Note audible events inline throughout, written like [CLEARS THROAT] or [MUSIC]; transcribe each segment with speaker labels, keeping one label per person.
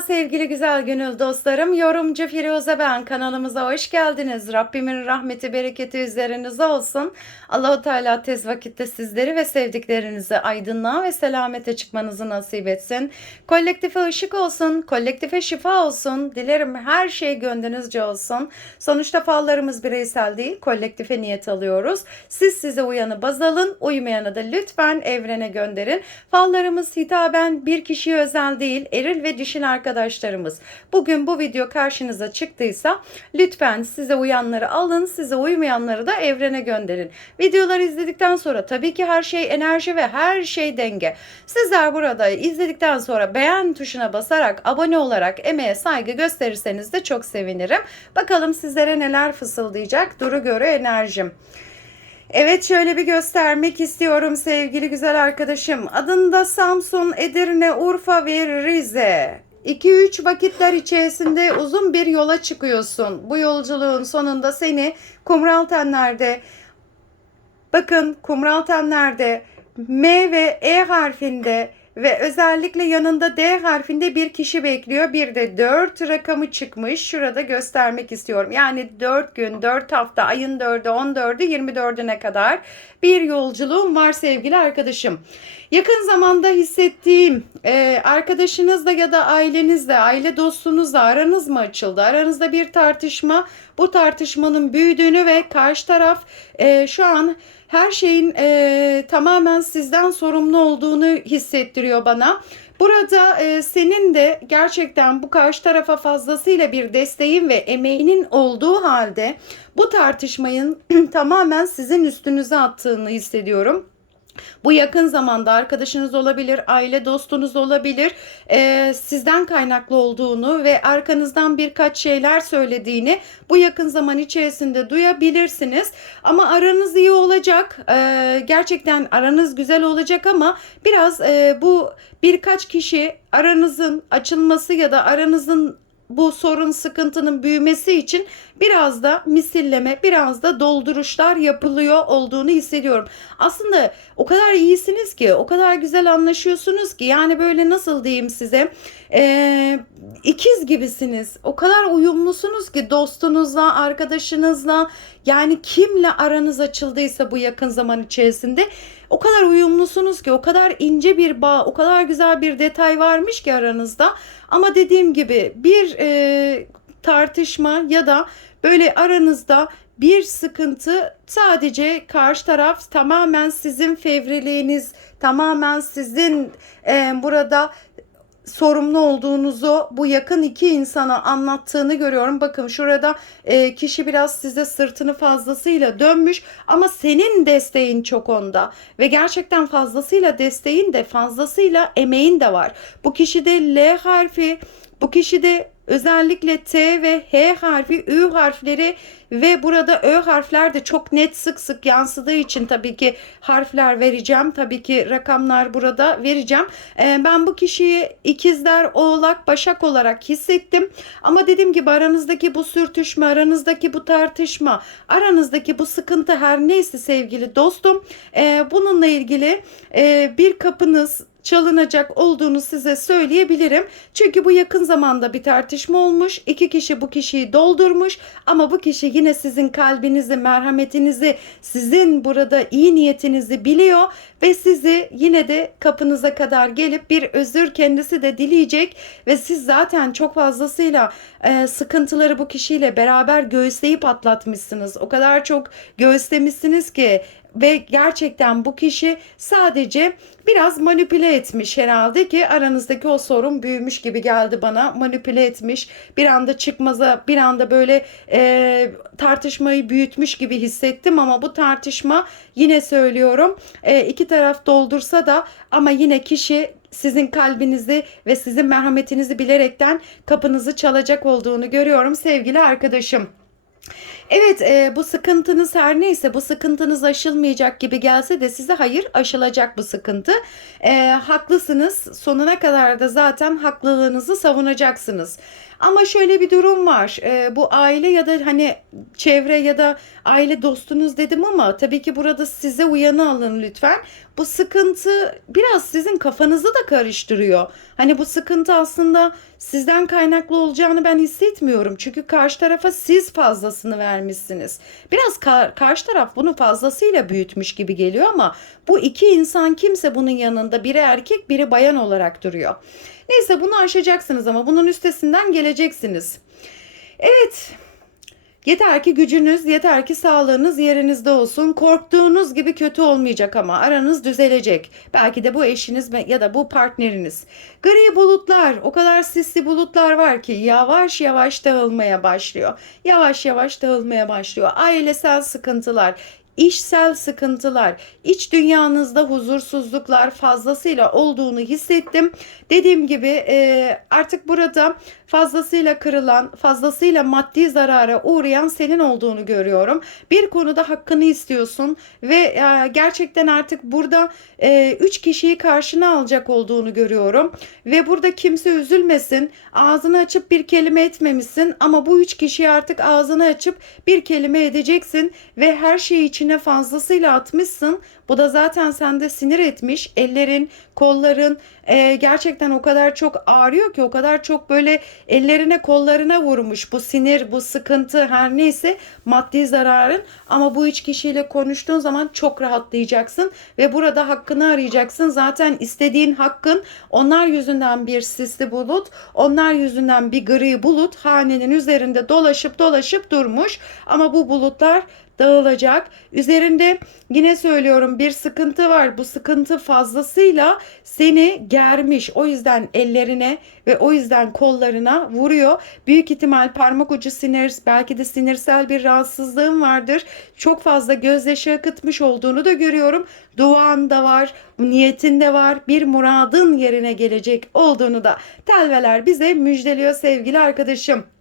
Speaker 1: Sevgili güzel gönül dostlarım, yorumcu Firuze ben kanalımıza hoş geldiniz. Rabbimin rahmeti, bereketi üzerinize olsun. Allahu Teala tez vakitte sizleri ve sevdiklerinizi aydınlığa ve selamete çıkmanızı nasip etsin. Kolektife ışık olsun, kolektife şifa olsun. Dilerim her şey gönlünüzce olsun. Sonuçta fallarımız bireysel değil, kolektife niyet alıyoruz. Siz size uyanı baz alın, uymayanı da lütfen evrene gönderin. Fallarımız hitaben bir kişiye özel değil, eril ve dişil arkadaşlarımız. Bugün bu video karşınıza çıktıysa lütfen size uyanları alın, size uymayanları da evrene gönderin. Videoları izledikten sonra tabii ki her şey enerji ve her şey denge. Sizler burada izledikten sonra beğen tuşuna basarak, abone olarak emeğe saygı gösterirseniz de çok sevinirim. Bakalım sizlere neler fısıldayacak Duru Göre Enerjim. Evet şöyle bir göstermek istiyorum sevgili güzel arkadaşım. Adında Samsun, Edirne, Urfa ve Rize. 2-3 vakitler içerisinde uzun bir yola çıkıyorsun. Bu yolculuğun sonunda seni kumral tenlerde bakın kumral tenlerde M ve E harfinde ve özellikle yanında D harfinde bir kişi bekliyor. Bir de 4 rakamı çıkmış. Şurada göstermek istiyorum. Yani 4 gün, 4 hafta, ayın 4'ü, 14'ü, 24'üne kadar bir yolculuğum var sevgili arkadaşım. Yakın zamanda hissettiğim e, arkadaşınızla ya da ailenizle, aile dostunuzla aranız mı açıldı? Aranızda bir tartışma, bu tartışmanın büyüdüğünü ve karşı taraf e, şu an her şeyin e, tamamen sizden sorumlu olduğunu hissettiriyor bana. Burada e, senin de gerçekten bu karşı tarafa fazlasıyla bir desteğin ve emeğinin olduğu halde bu tartışmayın [CLEARS THROAT] tamamen sizin üstünüze attığını hissediyorum. Bu yakın zamanda arkadaşınız olabilir, aile dostunuz olabilir. Ee, sizden kaynaklı olduğunu ve arkanızdan birkaç şeyler söylediğini bu yakın zaman içerisinde duyabilirsiniz. Ama aranız iyi olacak. Ee, gerçekten aranız güzel olacak ama biraz e, bu birkaç kişi aranızın açılması ya da aranızın bu sorun sıkıntının büyümesi için biraz da misilleme, biraz da dolduruşlar yapılıyor olduğunu hissediyorum. Aslında o kadar iyisiniz ki, o kadar güzel anlaşıyorsunuz ki yani böyle nasıl diyeyim size ee, ikiz gibisiniz. O kadar uyumlusunuz ki dostunuzla, arkadaşınızla yani kimle aranız açıldıysa bu yakın zaman içerisinde o kadar uyumlusunuz ki, o kadar ince bir bağ, o kadar güzel bir detay varmış ki aranızda. Ama dediğim gibi bir e, tartışma ya da böyle aranızda bir sıkıntı sadece karşı taraf tamamen sizin fevriliğiniz, tamamen sizin e, burada sorumlu olduğunuzu bu yakın iki insana anlattığını görüyorum. Bakın şurada e, kişi biraz size sırtını fazlasıyla dönmüş ama senin desteğin çok onda ve gerçekten fazlasıyla desteğin de fazlasıyla emeğin de var. Bu kişide L harfi, bu kişide Özellikle T ve H harfi, Ü harfleri ve burada Ö harfler de çok net sık sık yansıdığı için tabii ki harfler vereceğim. Tabii ki rakamlar burada vereceğim. Ee, ben bu kişiyi ikizler, oğlak, başak olarak hissettim. Ama dediğim gibi aranızdaki bu sürtüşme, aranızdaki bu tartışma, aranızdaki bu sıkıntı her neyse sevgili dostum. E, bununla ilgili e, bir kapınız çalınacak olduğunu size söyleyebilirim. Çünkü bu yakın zamanda bir tartışma olmuş. İki kişi bu kişiyi doldurmuş ama bu kişi yine sizin kalbinizi, merhametinizi, sizin burada iyi niyetinizi biliyor ve sizi yine de kapınıza kadar gelip bir özür kendisi de dileyecek ve siz zaten çok fazlasıyla e, sıkıntıları bu kişiyle beraber göğüsleyip atlatmışsınız. O kadar çok göğüslemişsiniz ki ve gerçekten bu kişi sadece biraz manipüle etmiş herhalde ki aranızdaki o sorun büyümüş gibi geldi bana. Manipüle etmiş, bir anda çıkmaza, bir anda böyle e, tartışmayı büyütmüş gibi hissettim ama bu tartışma yine söylüyorum e, iki taraf doldursa da ama yine kişi sizin kalbinizi ve sizin merhametinizi bilerekten kapınızı çalacak olduğunu görüyorum sevgili arkadaşım. Evet e, bu sıkıntınız her neyse bu sıkıntınız aşılmayacak gibi gelse de size hayır aşılacak bu sıkıntı. E, haklısınız sonuna kadar da zaten haklılığınızı savunacaksınız. Ama şöyle bir durum var. Ee, bu aile ya da hani çevre ya da aile dostunuz dedim ama tabii ki burada size uyanı alın lütfen. Bu sıkıntı biraz sizin kafanızı da karıştırıyor. Hani bu sıkıntı aslında sizden kaynaklı olacağını ben hissetmiyorum. Çünkü karşı tarafa siz fazlasını vermişsiniz. Biraz ka- karşı taraf bunu fazlasıyla büyütmüş gibi geliyor ama bu iki insan kimse bunun yanında biri erkek biri bayan olarak duruyor. Neyse bunu aşacaksınız ama bunun üstesinden geleceksiniz. Evet. Yeter ki gücünüz, yeter ki sağlığınız yerinizde olsun. Korktuğunuz gibi kötü olmayacak ama aranız düzelecek. Belki de bu eşiniz ya da bu partneriniz. Gri bulutlar, o kadar sisli bulutlar var ki yavaş yavaş dağılmaya başlıyor. Yavaş yavaş dağılmaya başlıyor. Ailesel sıkıntılar, işsel sıkıntılar, iç dünyanızda huzursuzluklar fazlasıyla olduğunu hissettim. Dediğim gibi artık burada fazlasıyla kırılan, fazlasıyla maddi zarara uğrayan senin olduğunu görüyorum. Bir konuda hakkını istiyorsun ve e, gerçekten artık burada e, üç kişiyi karşına alacak olduğunu görüyorum. Ve burada kimse üzülmesin. Ağzını açıp bir kelime etmemişsin ama bu üç kişiyi artık ağzını açıp bir kelime edeceksin ve her şeyi içine fazlasıyla atmışsın. Bu da zaten sende sinir etmiş. Ellerin, kolların e, gerçekten o kadar çok ağrıyor ki o kadar çok böyle ellerine kollarına vurmuş bu sinir, bu sıkıntı her neyse maddi zararın ama bu üç kişiyle konuştuğun zaman çok rahatlayacaksın ve burada hakkını arayacaksın. Zaten istediğin hakkın onlar yüzünden bir sisli bulut, onlar yüzünden bir gri bulut hanenin üzerinde dolaşıp dolaşıp durmuş ama bu bulutlar dağılacak. Üzerinde yine söylüyorum bir sıkıntı var. Bu sıkıntı fazlasıyla seni germiş. O yüzden ellerine ve o yüzden kollarına vuruyor. Büyük ihtimal parmak ucu sinir, belki de sinirsel bir rahatsızlığın vardır. Çok fazla gözyaşı akıtmış olduğunu da görüyorum. Duan da var, niyetin de var. Bir muradın yerine gelecek olduğunu da telveler bize müjdeliyor sevgili arkadaşım.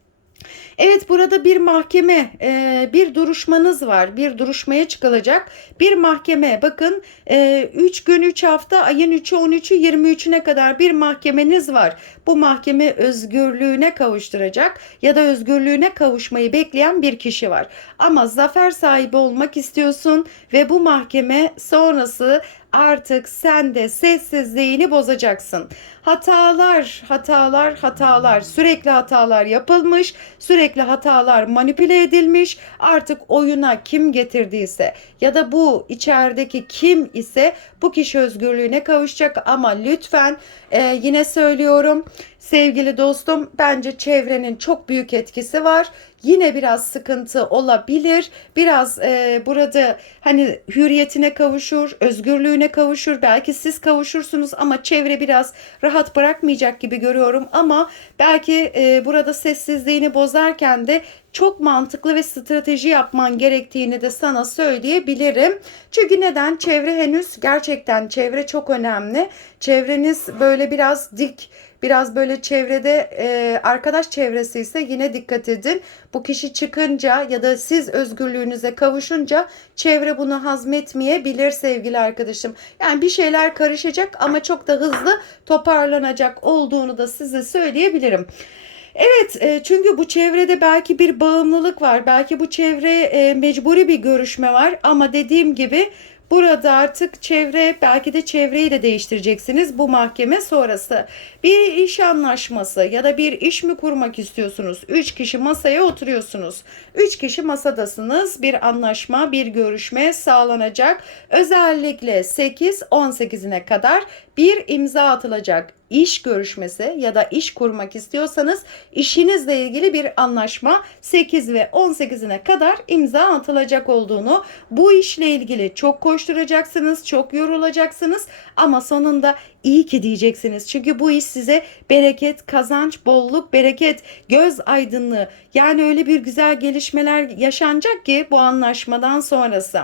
Speaker 1: Evet burada bir mahkeme, e, bir duruşmanız var. Bir duruşmaya çıkılacak. Bir mahkeme bakın 3 e, gün 3 hafta ayın 3'ü 13'ü 23'üne kadar bir mahkemeniz var. Bu mahkeme özgürlüğüne kavuşturacak ya da özgürlüğüne kavuşmayı bekleyen bir kişi var. Ama zafer sahibi olmak istiyorsun ve bu mahkeme sonrası artık sen de sessizliğini bozacaksın. Hatalar, hatalar, hatalar, sürekli hatalar yapılmış, sürekli hatalar manipüle edilmiş. Artık oyuna kim getirdiyse ya da bu içerideki kim ise bu kişi özgürlüğüne kavuşacak ama lütfen e, yine söylüyorum sevgili dostum bence çevrenin çok büyük etkisi var. Yine biraz sıkıntı olabilir. Biraz e, burada hani hürriyetine kavuşur, özgürlüğüne kavuşur. Belki siz kavuşursunuz ama çevre biraz rahat bırakmayacak gibi görüyorum. Ama belki e, burada sessizliğini bozarken de çok mantıklı ve strateji yapman gerektiğini de sana söyleyebilirim. Çünkü neden? Çevre henüz gerçekten çevre çok önemli. Çevreniz böyle biraz dik Biraz böyle çevrede e, arkadaş çevresi ise yine dikkat edin. Bu kişi çıkınca ya da siz özgürlüğünüze kavuşunca çevre bunu hazmetmeyebilir sevgili arkadaşım. Yani bir şeyler karışacak ama çok da hızlı toparlanacak olduğunu da size söyleyebilirim. Evet e, çünkü bu çevrede belki bir bağımlılık var. Belki bu çevre e, mecburi bir görüşme var ama dediğim gibi Burada artık çevre belki de çevreyi de değiştireceksiniz bu mahkeme sonrası. Bir iş anlaşması ya da bir iş mi kurmak istiyorsunuz? 3 kişi masaya oturuyorsunuz. 3 kişi masadasınız. Bir anlaşma, bir görüşme sağlanacak. Özellikle 8-18'ine kadar bir imza atılacak iş görüşmesi ya da iş kurmak istiyorsanız işinizle ilgili bir anlaşma 8 ve 18'ine kadar imza atılacak olduğunu bu işle ilgili çok koşturacaksınız, çok yorulacaksınız ama sonunda iyi ki diyeceksiniz. Çünkü bu iş size bereket, kazanç, bolluk, bereket, göz aydınlığı yani öyle bir güzel gelişmeler yaşanacak ki bu anlaşmadan sonrası.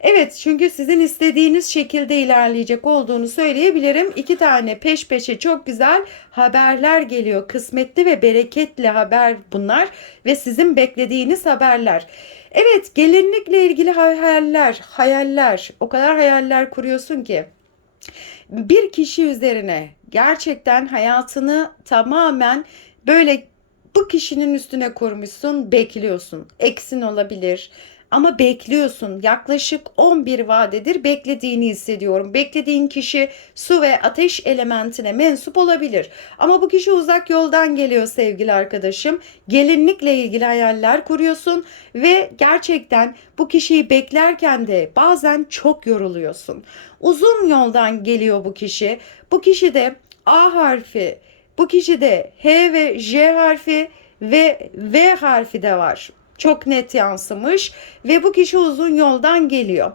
Speaker 1: Evet çünkü sizin istediğiniz şekilde ilerleyecek olduğunu söyleyebilirim. İki tane peş peşe çok güzel haberler geliyor. Kısmetli ve bereketli haber bunlar ve sizin beklediğiniz haberler. Evet gelinlikle ilgili hayaller, hayaller o kadar hayaller kuruyorsun ki bir kişi üzerine gerçekten hayatını tamamen böyle Bu kişinin üstüne kurmuşsun, bekliyorsun. Eksin olabilir. Ama bekliyorsun. Yaklaşık 11 vadedir beklediğini hissediyorum. Beklediğin kişi su ve ateş elementine mensup olabilir. Ama bu kişi uzak yoldan geliyor sevgili arkadaşım. Gelinlikle ilgili hayaller kuruyorsun ve gerçekten bu kişiyi beklerken de bazen çok yoruluyorsun. Uzun yoldan geliyor bu kişi. Bu kişi de A harfi, bu kişide H ve J harfi ve V harfi de var. Çok net yansımış ve bu kişi uzun yoldan geliyor.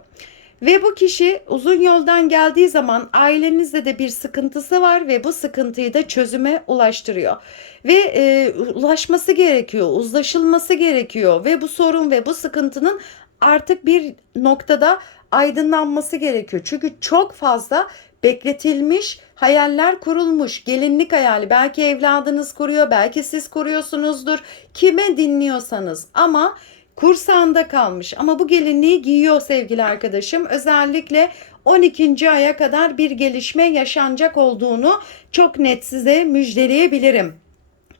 Speaker 1: Ve bu kişi uzun yoldan geldiği zaman ailenizde de bir sıkıntısı var ve bu sıkıntıyı da çözüme ulaştırıyor. Ve e, ulaşması gerekiyor, uzlaşılması gerekiyor ve bu sorun ve bu sıkıntının artık bir noktada aydınlanması gerekiyor. Çünkü çok fazla bekletilmiş hayaller kurulmuş. Gelinlik hayali belki evladınız kuruyor, belki siz kuruyorsunuzdur. Kime dinliyorsanız ama kursağında kalmış. Ama bu gelinliği giyiyor sevgili arkadaşım. Özellikle 12. aya kadar bir gelişme yaşanacak olduğunu çok net size müjdeleyebilirim.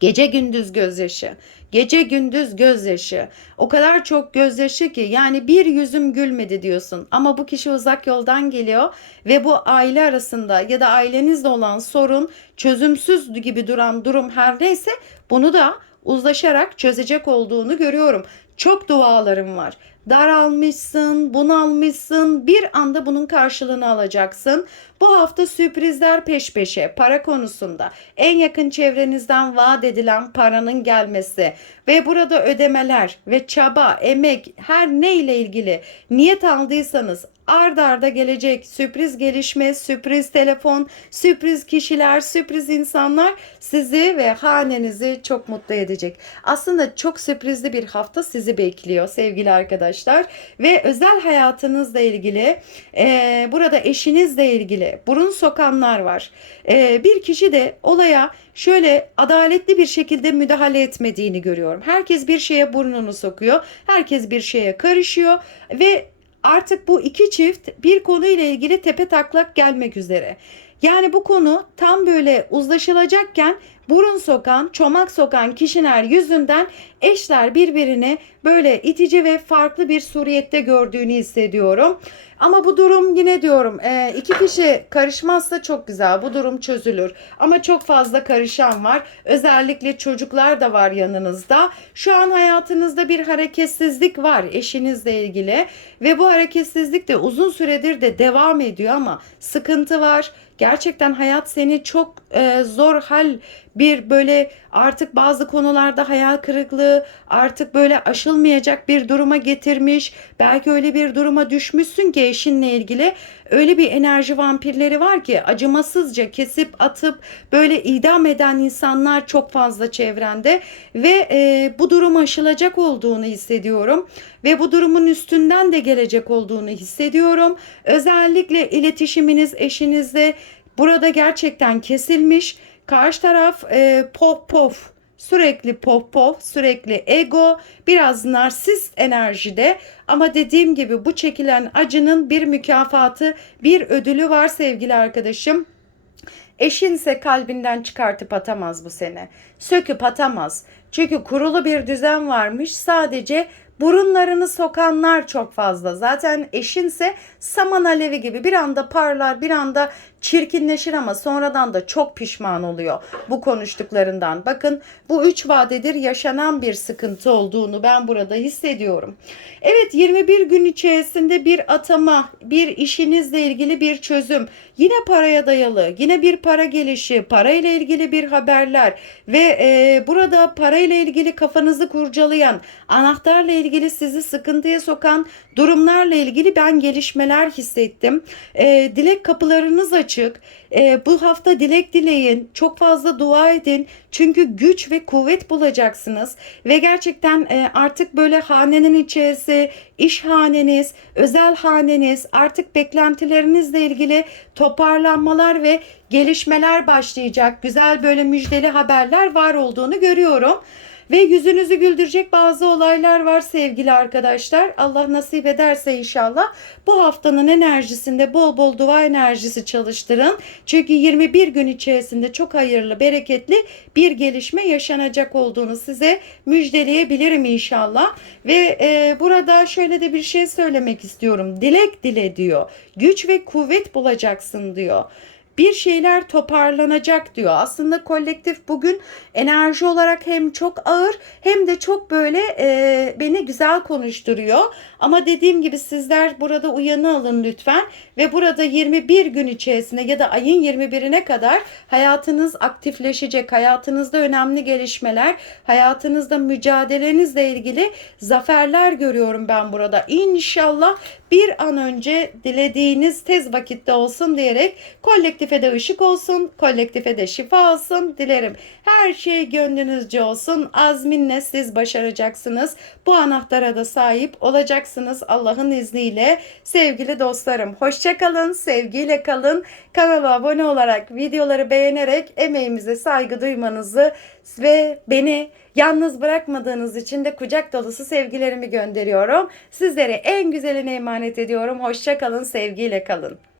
Speaker 1: Gece gündüz gözyaşı. Gece gündüz gözyaşı. O kadar çok gözyaşı ki yani bir yüzüm gülmedi diyorsun. Ama bu kişi uzak yoldan geliyor ve bu aile arasında ya da ailenizde olan sorun çözümsüz gibi duran durum her neyse bunu da uzlaşarak çözecek olduğunu görüyorum. Çok dualarım var. Daralmışsın, bunalmışsın. Bir anda bunun karşılığını alacaksın. Bu hafta sürprizler peş peşe para konusunda. En yakın çevrenizden vaat edilen paranın gelmesi ve burada ödemeler ve çaba, emek her ne ile ilgili niyet aldıysanız ard arda gelecek sürpriz gelişme, sürpriz telefon, sürpriz kişiler, sürpriz insanlar sizi ve hanenizi çok mutlu edecek. Aslında çok sürprizli bir hafta sizi bekliyor sevgili arkadaşlar ve özel hayatınızla ilgili e, burada eşinizle ilgili burun sokanlar var. E, bir kişi de olaya şöyle adaletli bir şekilde müdahale etmediğini görüyorum. Herkes bir şeye burnunu sokuyor. Herkes bir şeye karışıyor ve artık bu iki çift bir konuyla ilgili tepe taklak gelmek üzere. Yani bu konu tam böyle uzlaşılacakken burun sokan, çomak sokan kişiler yüzünden eşler birbirini böyle itici ve farklı bir suriyette gördüğünü hissediyorum. Ama bu durum yine diyorum e, iki kişi karışmazsa çok güzel bu durum çözülür. Ama çok fazla karışan var. Özellikle çocuklar da var yanınızda. Şu an hayatınızda bir hareketsizlik var eşinizle ilgili. Ve bu hareketsizlik de uzun süredir de devam ediyor ama sıkıntı var. Gerçekten hayat seni çok e, zor hal bir böyle artık bazı konularda hayal kırıklığı artık böyle aşılmayacak bir duruma getirmiş. Belki öyle bir duruma düşmüşsün ki eşinle ilgili öyle bir enerji vampirleri var ki acımasızca kesip atıp böyle idam eden insanlar çok fazla çevrende ve e, bu durum aşılacak olduğunu hissediyorum ve bu durumun üstünden de gelecek olduğunu hissediyorum. Özellikle iletişiminiz eşinizle burada gerçekten kesilmiş. Karşı taraf e, pop pof sürekli pop pop, sürekli ego, biraz narsist enerjide ama dediğim gibi bu çekilen acının bir mükafatı, bir ödülü var sevgili arkadaşım. Eşinse kalbinden çıkartıp atamaz bu sene. Söküp atamaz. Çünkü kurulu bir düzen varmış. Sadece burunlarını sokanlar çok fazla. Zaten eşinse saman alevi gibi bir anda parlar, bir anda çirkinleşir ama sonradan da çok pişman oluyor bu konuştuklarından. Bakın bu üç vadedir yaşanan bir sıkıntı olduğunu ben burada hissediyorum. Evet 21 gün içerisinde bir atama, bir işinizle ilgili bir çözüm, yine paraya dayalı, yine bir para gelişi, parayla ilgili bir haberler ve e, burada parayla ilgili kafanızı kurcalayan, anahtarla ilgili sizi sıkıntıya sokan durumlarla ilgili ben gelişmeler hissettim. E, dilek kapılarınız açık. E, bu hafta dilek dileyin. Çok fazla dua edin. Çünkü güç ve kuvvet bulacaksınız. Ve gerçekten e, artık böyle hanenin içerisi, iş haneniz, özel haneniz, artık beklentilerinizle ilgili toparlanmalar ve gelişmeler başlayacak. Güzel böyle müjdeli haberler var olduğunu görüyorum. Ve yüzünüzü güldürecek bazı olaylar var sevgili arkadaşlar. Allah nasip ederse inşallah bu haftanın enerjisinde bol bol dua enerjisi çalıştırın. Çünkü 21 gün içerisinde çok hayırlı, bereketli bir gelişme yaşanacak olduğunu size müjdeleyebilirim inşallah. Ve e, burada şöyle de bir şey söylemek istiyorum. Dilek dile diyor. Güç ve kuvvet bulacaksın diyor bir şeyler toparlanacak diyor. Aslında kolektif bugün enerji olarak hem çok ağır hem de çok böyle e, beni güzel konuşturuyor. Ama dediğim gibi sizler burada uyanı alın lütfen ve burada 21 gün içerisinde ya da ayın 21'ine kadar hayatınız aktifleşecek. Hayatınızda önemli gelişmeler, hayatınızda mücadelenizle ilgili zaferler görüyorum ben burada. İnşallah bir an önce dilediğiniz tez vakitte olsun diyerek kolektife de ışık olsun, kolektife de şifa olsun dilerim. Her şey gönlünüzce olsun. Azminle siz başaracaksınız. Bu anahtara da sahip olacaksınız Allah'ın izniyle. Sevgili dostlarım, hoşça kalın, sevgiyle kalın. Kanala abone olarak, videoları beğenerek emeğimize saygı duymanızı ve beni Yalnız bırakmadığınız için de kucak dolusu sevgilerimi gönderiyorum. Sizleri en güzeline emanet ediyorum. Hoşça kalın, sevgiyle kalın.